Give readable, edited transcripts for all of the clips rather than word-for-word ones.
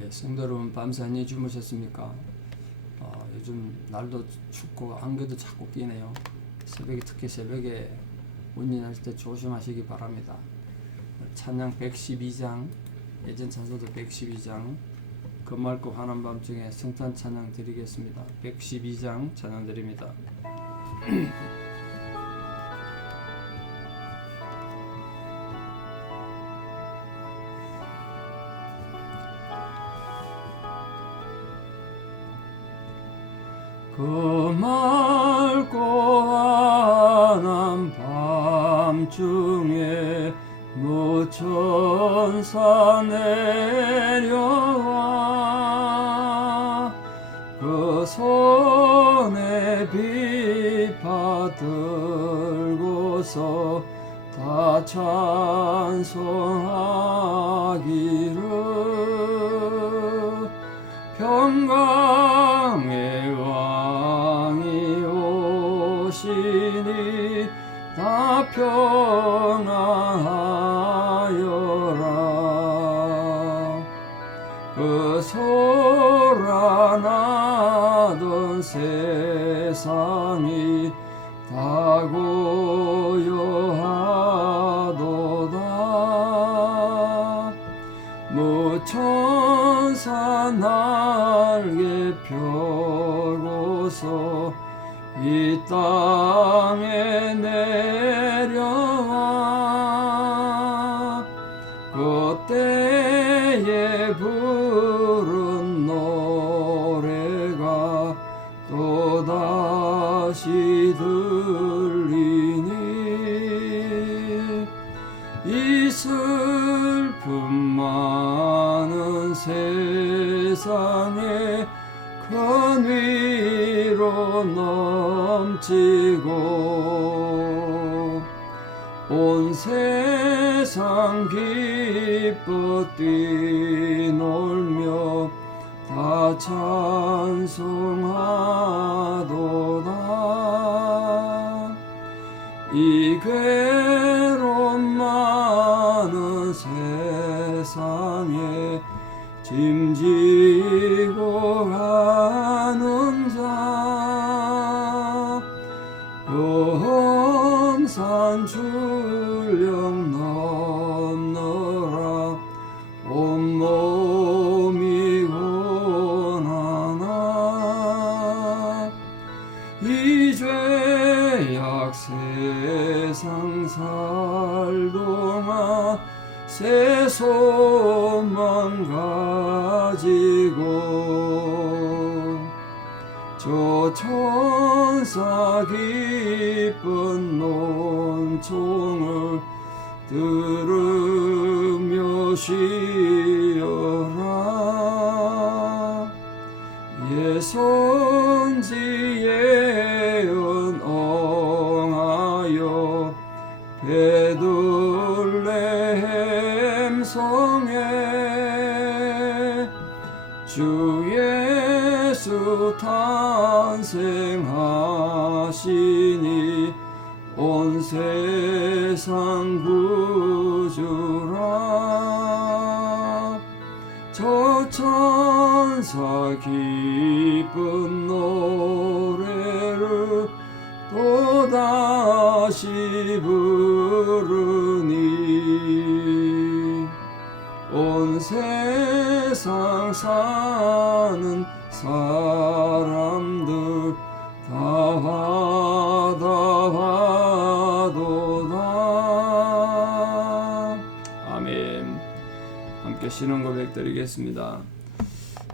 예, 성도 여러분 밤새 안녕히 주무셨습니까? 요즘 날도 춥고 안개도 자꾸 끼네요. 특히 새벽에 운전할 때 조심하시기 바랍니다. 찬양 112장, 예전 찬송도 112장, 금맑고 환한 밤중에 성탄 찬양 드리겠습니다. 112장 찬양 드립니다. 금맑고 환한 밤중에 무천사 내려와 그 손에 비파 들고서 다 찬송하기를 평강의 왕이 오시니 다 평안하여라. 그 소란하던 세상이 다 고요하도다. 무천사 날개 펴고서 이 땅에 내려와 그때에 부른 노래가 또다시 들리니 이 슬픔 많은 세상에 큰 위로 넘치고 온 세상 기뻐 뛰놀며 다 찬송하도다. 이 괴로움 많은 세상에 짐지고 가는 자 범산 출령 넘너라 온몸이 고난아 이 죄악 세상 살동안 새 소망 가지고 저 천사 기쁜 논총을 들으며 쉬어라. 예선지 예언 엉하여 베들레헴 성에 주 예수 탄생하시니 온 세상 구주라. 저 천사 기쁜 노래를 또다시 부르니 온 세상 사는 사람들 다 받아봐도다. 아멘. 함께 신앙 고백 드리겠습니다.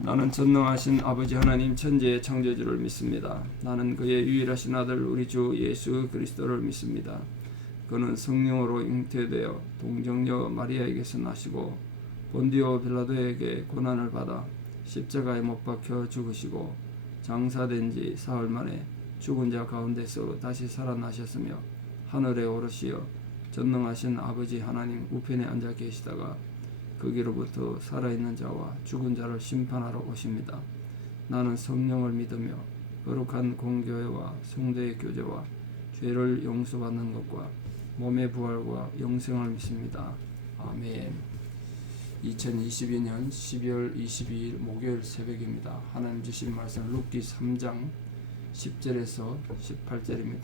나는 전능하신 아버지 하나님 천지의 창조주를 믿습니다. 나는 그의 유일하신 아들 우리 주 예수 그리스도를 믿습니다. 그는 성령으로 잉태되어 동정녀 마리아에게서 나시고 본디오 빌라도에게 고난을 받아 십자가에 못 박혀 죽으시고 장사된 지 사흘 만에 죽은 자 가운데서 다시 살아나셨으며 하늘에 오르시어 전능하신 아버지 하나님 우편에 앉아 계시다가 거기로부터 살아있는 자와 죽은 자를 심판하러 오십니다. 나는 성령을 믿으며 거룩한 공교회와 성도의 교제와 죄를 용서받는 것과 몸의 부활과 영생을 믿습니다. 아멘. 2022년 12월 22일 목요일 새벽입니다. 하나님 주신 말씀 룻기 3장 10절에서 18절입니다.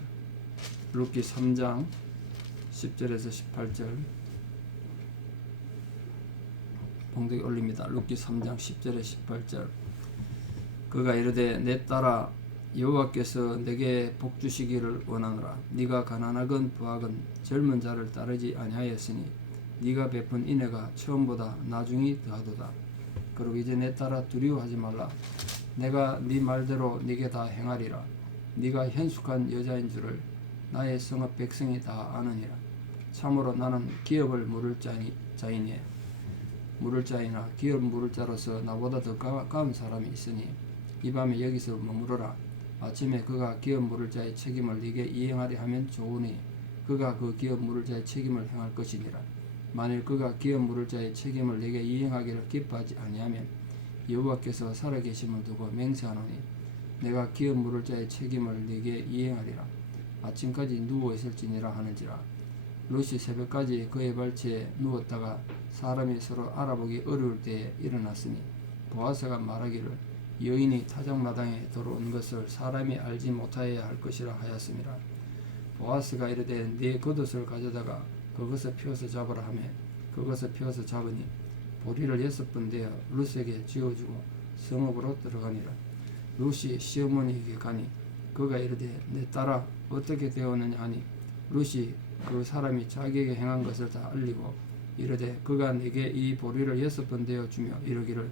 룻기 3장 10절에서 18절 봉독에 올립니다. 룻기 3장 10절에 18절. 그가 이르되 내 딸아 여호와께서 내게 복 주시기를 원하노라. 네가 가난하건 부하건 젊은 자를 따르지 아니하였으니 네가 베푼 인애가 처음보다 나중이 더하도다. 그리고 이제 내 딸아 두려워하지 말라. 내가 네 말대로 네게 다 행하리라. 네가 현숙한 여자인 줄을 나의 성읍 백성이 다 아느니라. 참으로 나는 기업을 물을 자이니 물을 자이나 기업 물을 자로서 나보다 더 가까운 사람이 있으니 이 밤에 여기서 머무르라. 아침에 그가 기업 물을 자의 책임을 네게 이행하려 하면 좋으니 그가 그 기업 물을 자의 책임을 행할 것이니라. 만일 그가 기업 물을 자의 책임을 네게 이행하기를 기뻐하지 아니하면 여호와께서 살아계심을 두고 맹세하노니 내가 기업 물을 자의 책임을 네게 이행하리라. 아침까지 누워 있을지니라 하는지라. 룻이 새벽까지 그의 발치에 누웠다가 사람이 서로 알아보기 어려울 때에 일어났으니 보아스가 말하기를 여인이 타작마당에 들어온 것을 사람이 알지 못하여야 할 것이라 하였습니다. 보아스가 이르되 네 겉옷을 가져다가 그것을 피워서 잡으라 하며 그것을 피워서 잡으니 보리를 6번 대어 룻에게 지어주고 성읍으로 들어가니라. 룻이 시어머니에게 가니 그가 이르되 내 딸아 어떻게 되었느냐 하니 룻이 그 사람이 자기에게 행한 것을 다 알리고 이르되 그가 내게 이 보리를 6번 대어 주며 이르기를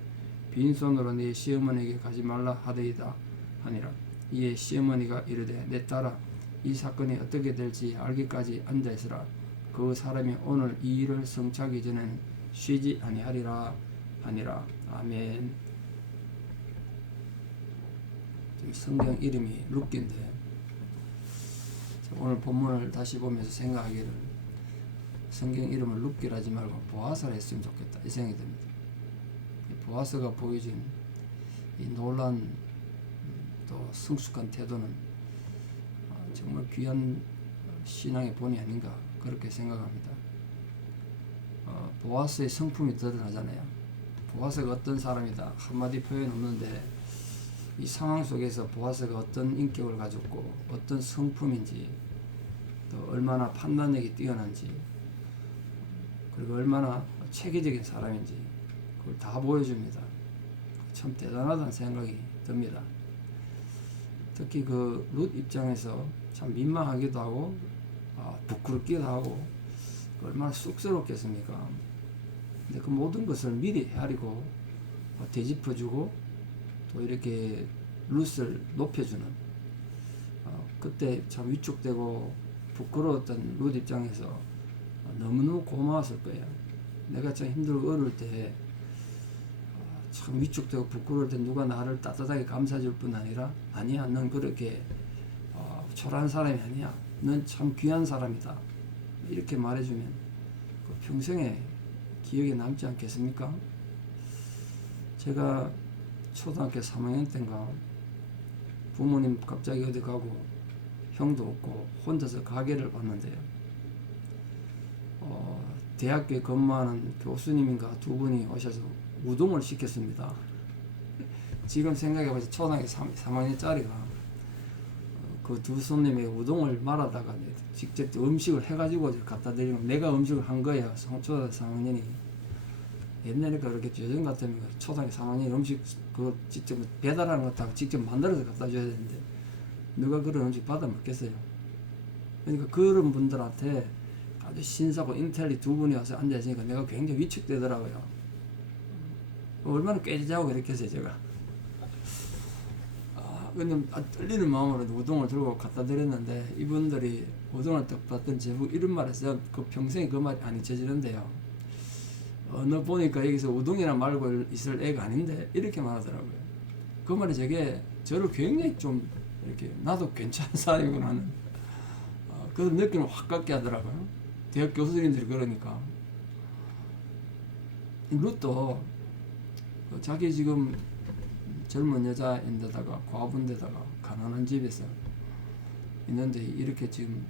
빈손으로 네 시어머니에게 가지 말라 하더이다 하니라. 이에 시어머니가 이르되 내 딸아 이 사건이 어떻게 될지 알기까지 앉아있으라. 그 사람이 오늘 이 일을 성취하기 전에는 쉬지 아니하리라 하니라. 아멘. 지금 성경 이름이 룻기인데 오늘 본문을 다시 보면서 생각하기를 성경 이름을 룻기라지 말고 보아스라 했으면 좋겠다 이 생각이 듭니다. 보아스가 보여준 이 놀란 또 성숙한 태도는 정말 귀한 신앙의 본이 아닌가 그렇게 생각합니다. 보아스의 성품이 드러나잖아요. 보아스가 어떤 사람이다 한마디 표현 없는데 이 상황 속에서 보아스가 어떤 인격을 가졌고 어떤 성품인지 또 얼마나 판단력이 뛰어난지 그리고 얼마나 체계적인 사람인지 그걸 다 보여줍니다. 참 대단하다는 생각이 듭니다. 특히 그 룻 입장에서 참 민망하기도 하고 부끄럽기도 하고 얼마나 쑥스럽겠습니까. 근데 그 모든 것을 미리 헤아리고 되짚어주고 또 이렇게 룻을 높여주는 그때 참 위축되고 부끄러웠던 룻 입장에서 너무너무 고마웠을 거예요. 내가 참 힘들고 어려울 때 참 위축되고 부끄러울 때 누가 나를 따뜻하게 감싸줄 뿐 아니라 아니야 넌 그렇게 초라한 사람이 아니야 넌 참 귀한 사람이다 이렇게 말해주면 그 평생에 기억에 남지 않겠습니까? 제가 초등학교 3학년 때인가 부모님 갑자기 어디 가고 형도 없고 혼자서 가게를 봤는데요. 대학교에 근무하는 교수님인가 두 분이 오셔서 우동을 시켰습니다. 지금 생각해보면 초등학교 3학년짜리가 그 두 손님의 우동을 말아다가 직접 음식을 해가지고 갖다 드리면 내가 음식을 한 거예요. 초등학교 3학년이. 옛날에 그렇게 요즘 같으면 초등학교 3학년 음식 그거 직접 배달하는 거 다 직접 만들어서 갖다 줘야 되는데 누가 그런 음식 받아 먹겠어요. 그러니까 그런 분들한테 아주 신사고 인텔리 두 분이 와서 앉아있으니까 내가 굉장히 위축되더라고요. 얼마나 깨지자고 이렇게 했어요 제가. 근데 떨리는 마음으로 우동을 들고 갖다 드렸는데 이분들이 우동을 딱 봤던 제부 이런 말 했어요. 그 평생에 그 말이 안 잊혀지는데요. 너 보니까 여기서 우동이나 말고 있을 애가 아닌데 이렇게 말하더라고요. 그 말이 저를 굉장히 좀 이렇게 나도 괜찮은 사람이구나 하는 그런 느낌을 확 갖게 하더라고요. 대학 교수님들이 그러니까. 룻도 자기 지금 젊은 여자인데다가 과부인데다가 가난한 집에서 있는데 이렇게 지금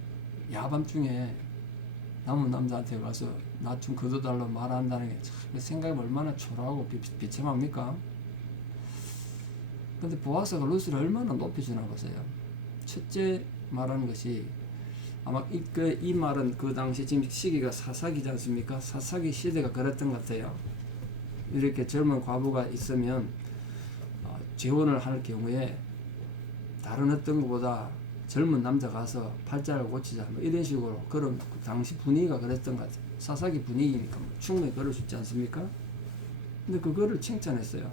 야밤중에 남은 남자한테 가서 나 좀 거둬달라고 말한다는 게 참 생각이 얼마나 초라하고 비참합니까? 근데 보아스가 룻을 얼마나 높여주나 보세요. 첫째 말하는 것이 아마 이 말은 그 당시 지금 시기가 사사기지 않습니까? 사사기 시대가 그랬던 것 같아요. 이렇게 젊은 과부가 있으면 재혼을 할 경우에 다른 어떤 것보다 젊은 남자 가서 팔자를 고치자 뭐 이런 식으로 그런 그 당시 분위기가 그랬던 것 같아요. 사사기 분위기니까 뭐 충분히 그럴 수 있지 않습니까? 근데 그거를 칭찬했어요.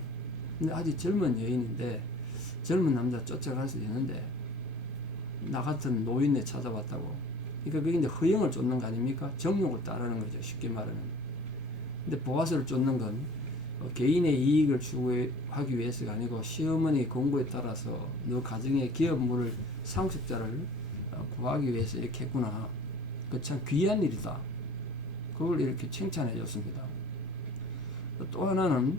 근데 아직 젊은 여인인데 젊은 남자 쫓아갈 수 있는데 나 같은 노인네 찾아봤다고. 그러니까 그게 이제 허영을 쫓는 거 아닙니까? 정욕을 따르는 거죠. 쉽게 말하면. 근데 보아스를 쫓는 건 개인의 이익을 추구하기 위해서가 아니고 시어머니 공부에 따라서 너 가정의 기업물을 상속자를 구하기 위해서 이렇게 했구나. 그 참 귀한 일이다. 그걸 이렇게 칭찬해 줬습니다. 또 하나는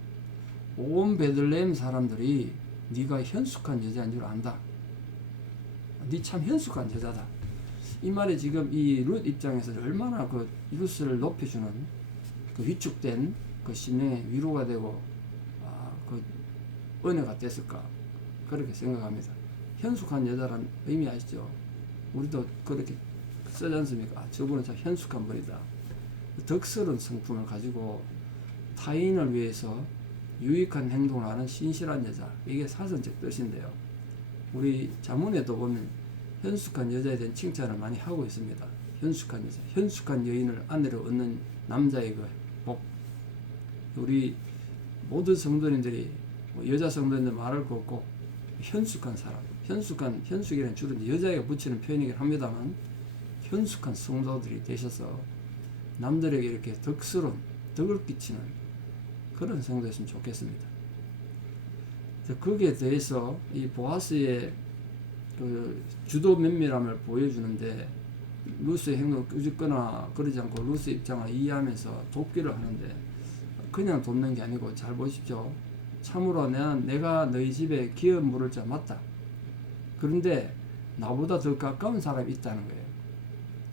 온 베들레헴 사람들이 네가 현숙한 여자인 줄 안다. 네 참 현숙한 여자다. 이 말이 지금 이 룻 입장에서 얼마나 그 룻을 높여주는 그 위축된 그 심령의 위로가 되고 그 은혜가 됐을까 그렇게 생각합니다. 현숙한 여자란 의미 아시죠? 우리도 그렇게 쓰지 않습니까? 저분은 참 현숙한 분이다. 덕스러운 성품을 가지고 타인을 위해서 유익한 행동을 하는 신실한 여자, 이게 사선적 뜻인데요. 우리 자문에도 보면 현숙한 여자에 대한 칭찬을 많이 하고 있습니다. 현숙한 여자, 현숙한 여인을 아내로 얻는 남자의 그 복. 우리 모든 성도님들이 여자 성도님들 말할 거 없고 현숙한 사람, 현숙이라는 주로 여자에게 붙이는 표현이긴 합니다만 현숙한 성도들이 되셔서 남들에게 이렇게 덕스러운 덕을 끼치는 그런 성도였으면 좋겠습니다. 거기에 대해서 이 보아스의 그 주도 면밀함을 보여주는데 룻의 행동을 끄집거나 그러지 않고 룻의 입장을 이해하면서 돕기를 하는데 그냥 돕는 게 아니고 잘 보십시오. 참으로 내가 너희 집에 기업 물을 자 맞다. 그런데 나보다 더 가까운 사람이 있다는 거예요.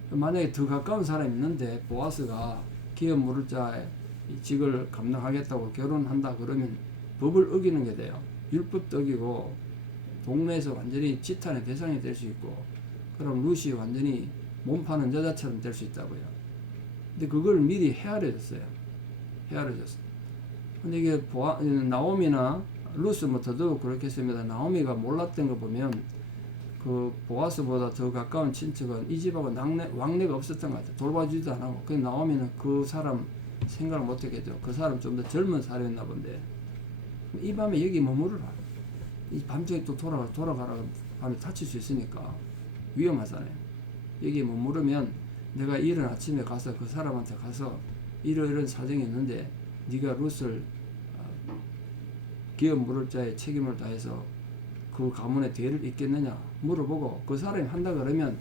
만약에 더 가까운 사람이 있는데 보아스가 기업 물을 자의 직을 감당하겠다고 결혼한다 그러면 법을 어기는 게 돼요. 율법도 어기고 동네에서 완전히 지탄의 대상이 될 수 있고 그럼 룻이 완전히 몸파는 여자처럼 될 수 있다고요. 근데 그걸 미리 헤아려졌어요. 근데 이게 나오미나 룻은 뭐 더더욱 그렇겠습니다. 나오미가 몰랐던 거 보면 그 보아스보다 더 가까운 친척은 이 집하고 왕래가 없었던 것 같아요. 돌봐주지도 안 하고. 그 나오미는 그 사람 생각을 못 했겠죠. 그 사람 좀 더 젊은 사람이었나 본데 이 밤에 여기 머무르라. 이 밤중에 또 돌아가라 하면 다칠 수 있으니까 위험하잖아요. 여기 머무르면 내가 이른 아침에 가서 그 사람한테 가서 이런 사정이 있는데 네가 룻을 기업 물을 자의 책임을 다해서 그 가문의 대를 잇겠느냐 물어보고 그 사람이 한다 그러면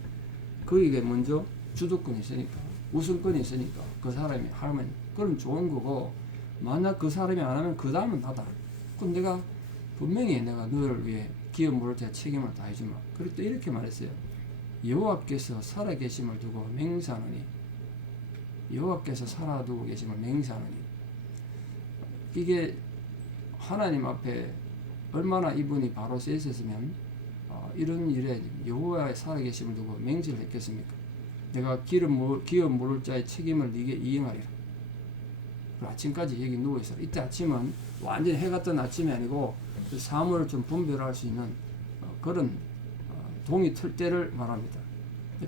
그에게 먼저 주도권이 있으니까 우선권이 있으니까 그 사람이 하면 그럼 좋은 거고 만약 그 사람이 안 하면 그 다음은 나다. 그럼 내가 분명히 내가 너를 위해 기업 물을 자의 책임을 다해주마. 그리고 또 이렇게 말했어요. 여호와께서 살아계심을 두고 맹세하노니 여호와께서 살아두고 계심을 맹세하노니 이게 하나님 앞에 얼마나 이분이 바로 서 있었으면 이런 일에 여호와의 살아계심을 두고 맹세를 했겠습니까? 내가 기업 물을 자의 책임을 네게 이행하리라. 아침까지 여기 누워있어라. 이때 아침은 완전히 해가 뜬 아침이 아니고 그 사물을 좀 분별할 수 있는 그런 동이 틀 때를 말합니다.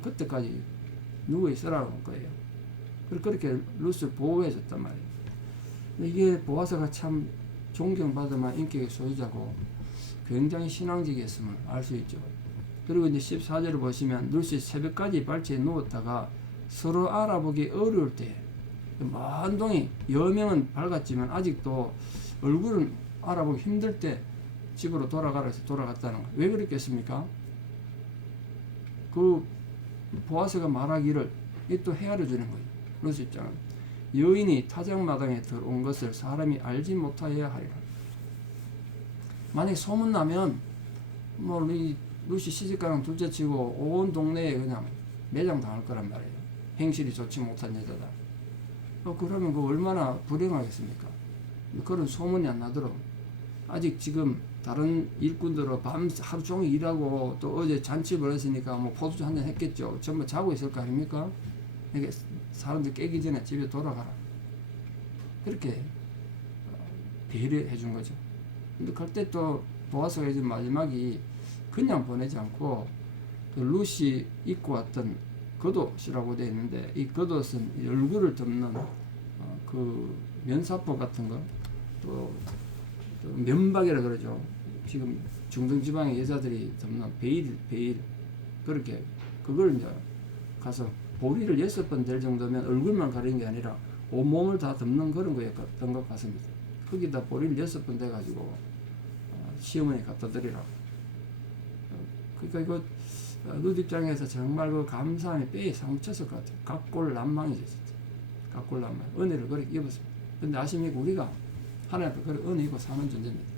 그때까지 누워있으라고 한 거예요. 그렇게 룻을 보호해줬단 말이에요. 이게 보아스가 참 존경받을 만한 인격의 소유자고 굉장히 신앙적이었음을 알 수 있죠. 그리고 이제 14절을 보시면 룻이 새벽까지 발치에 누웠다가 서로 알아보기 어려울 때 먼 동이 여명은 밝았지만 아직도 얼굴은 알아보기 힘들 때 집으로 돌아가라 해서 돌아갔다는 거예요. 왜 그랬겠습니까? 그 보아스가 말하기를 이 또 헤아려 주는 거예요. 룻 입장은 여인이 타작마당에 들어온 것을 사람이 알지 못하여야 하리라. 만약 소문나면 뭐 이 룻이 시집가는 둘째치고 온 동네에 그냥 매장 당할 거란 말이에요. 행실이 좋지 못한 여자다. 그러면 그 얼마나 불행하겠습니까? 그런 소문이 안 나도록 아직 지금 다른 일꾼들은 밤 하루 종일 일하고 또 어제 잔치 벌었으니까 뭐 포도주 한잔 했겠죠. 전부 자고 있을 거 아닙니까? 이게 사람들 깨기 전에 집에 돌아가라. 그렇게 배려해 준 거죠. 근데 그때 또 보아스가 이제 마지막이 그냥 보내지 않고 그 루시 입고 왔던 겉옷이라고 되어 있는데 이 겉옷은 얼굴을 덮는 그 면사포 같은 거, 또 면박이라 그러죠. 지금 중동지방의 여자들이 덮는 베일 그렇게 그걸 이제 가서 보리를 6번 될 정도면 얼굴만 가리는 게 아니라 온몸을 다 덮는 그런 거였던 것 같습니다. 거기다 보리를 6번 돼가지고 시어머니 갖다 드리라고. 그러니까 이거 룻 입장에서 정말 그 감사함이 뼈에 사무쳤을 것 같아요. 각골난망이죠, 진짜. 각골난망. 은혜를 그렇게 입었습니다. 근데 아십니까? 우리가 하나님 앞에 그렇게 은혜 입고 사는 존재입니다.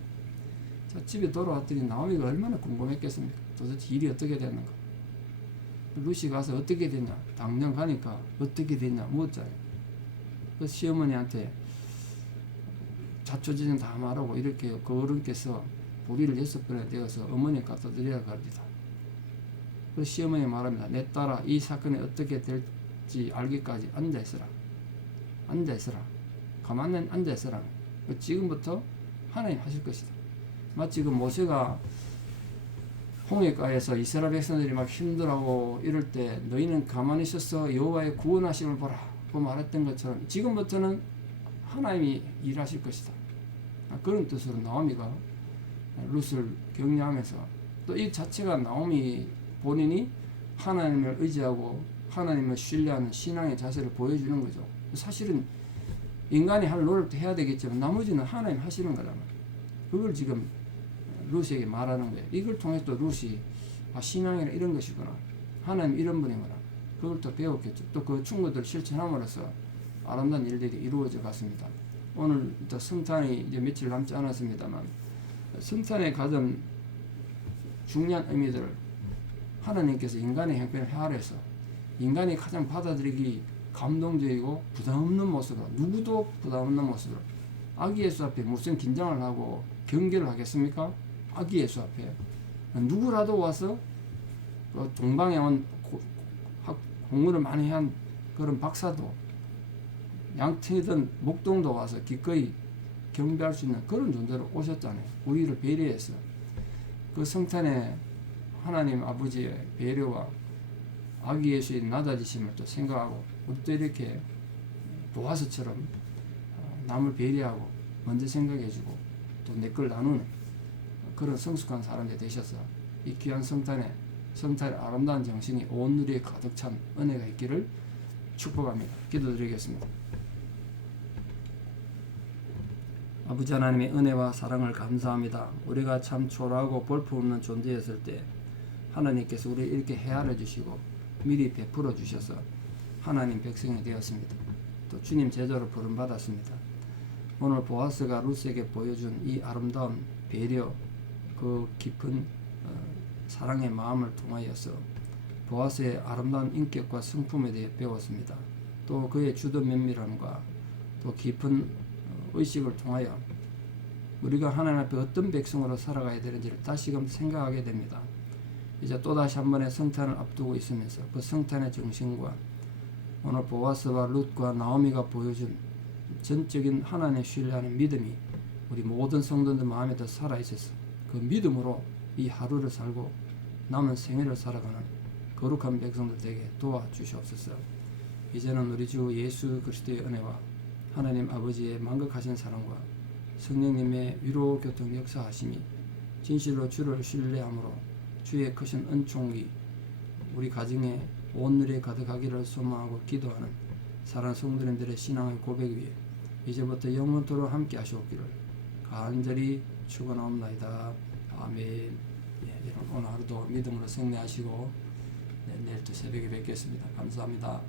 자, 집에 돌아왔더니 나오미가 얼마나 궁금했겠습니까? 도대체 일이 어떻게 됐는가? 룻이 가서 어떻게 됐냐? 당장 가니까 어떻게 됐냐? 묻잖아요. 그 시어머니한테 자초지종 다 말하고 이렇게 그 어른께서 보리를 6번에 되어서 어머니 갖다 드리라고 합니다. 그 시어머니 말합니다. 내 딸아, 이 사건이 어떻게 될지 알기까지 앉아있으라. 앉아있으라. 가만히 앉아있으라. 지금부터 하나님 하실 것이다. 마치 그 모세가 홍해가에서 이스라엘 백성들이 막 힘들어하고 이럴 때 너희는 가만히 있어서 여호와의 구원하심을 보라 고 말했던 것처럼 지금부터는 하나님이 일하실 것이다. 그런 뜻으로 나오미가 룻을 격려하면서 또 이 자체가 나오미 본인이 하나님을 의지하고 하나님을 신뢰하는 신앙의 자세를 보여주는 거죠. 사실은 인간이 할 노력도 해야 되겠지만 나머지는 하나님 하시는 거잖아요. 그걸 지금 룻에게 말하는 거예요. 이걸 통해서 또 룻이 신앙이란 이런 것이구나. 하나님 이런 분이구나. 그걸 또 배웠겠죠. 또 그 충고들을 실천함으로써 아름다운 일들이 이루어져 갔습니다. 오늘 또 성탄이 이제 며칠 남지 않았습니다만 성탄에 가진 중요한 의미들을 하나님께서 인간의 형편을 헤아려서 인간이 가장 받아들이기 감동적이고 부담 없는 모습으로, 누구도 부담 없는 모습으로 아기 예수 앞에 무슨 긴장을 하고 경계를 하겠습니까? 아기 예수 앞에 누구라도 와서 동방에 온 공부를 많이 한 그런 박사도 양천이든 목동도 와서 기꺼이 경배할 수 있는 그런 존재로 오셨잖아요. 우리를 배려해서 그 성탄에 하나님 아버지의 배려와 아기 예수의 낮아지심을 또 생각하고 우리도 이렇게 보아스처럼 남을 배려하고 먼저 생각해주고 또 내 걸 나누는 그런 성숙한 사람이 되셔서 이 귀한 성탄의 아름다운 정신이 온 누리에 가득 찬 은혜가 있기를 축복합니다. 기도드리겠습니다. 아버지 하나님의 은혜와 사랑을 감사합니다. 우리가 참 초라하고 볼품없는 존재였을 때 하나님께서 우리를 이렇게 헤아려 주시고 미리 베풀어 주셔서 하나님 백성이 되었습니다. 또 주님 제자로 부름받았습니다. 오늘 보아스가 룻에게 보여준 이 아름다운 배려, 그 깊은 사랑의 마음을 통하여서 보아스의 아름다운 인격과 성품에 대해 배웠습니다. 또 그의 주도 면밀함과 또 깊은 의식을 통하여 우리가 하나님 앞에 어떤 백성으로 살아가야 되는지를 다시금 생각하게 됩니다. 이제 또다시 한 번의 성탄을 앞두고 있으면서 그 성탄의 정신과 오늘 보아스와 룻과 나오미가 보여준 전적인 하나님의 신뢰하는 믿음이 우리 모든 성도들 마음에 더 살아있어서 그 믿음으로 이 하루를 살고 남은 생애를 살아가는 거룩한 백성들 되게 도와주시옵소서. 이제는 우리 주 예수 그리스도의 은혜와 하나님 아버지의 만극하신 사랑과 성령님의 위로 교통 역사하심이 진실로 주를 신뢰함으로 주의 크신 은총이 우리 가정에 온누리에 가득하기를 소망하고 기도하는 사랑하는 성도님들의 신앙의 고백 위에 이제부터 영원토록 함께 하시옵기를 간절히 축원하옵나이다. 아멘. 여러분 오늘 하루도 믿음으로 승리하시고 내일 또 새벽에 뵙겠습니다. 감사합니다.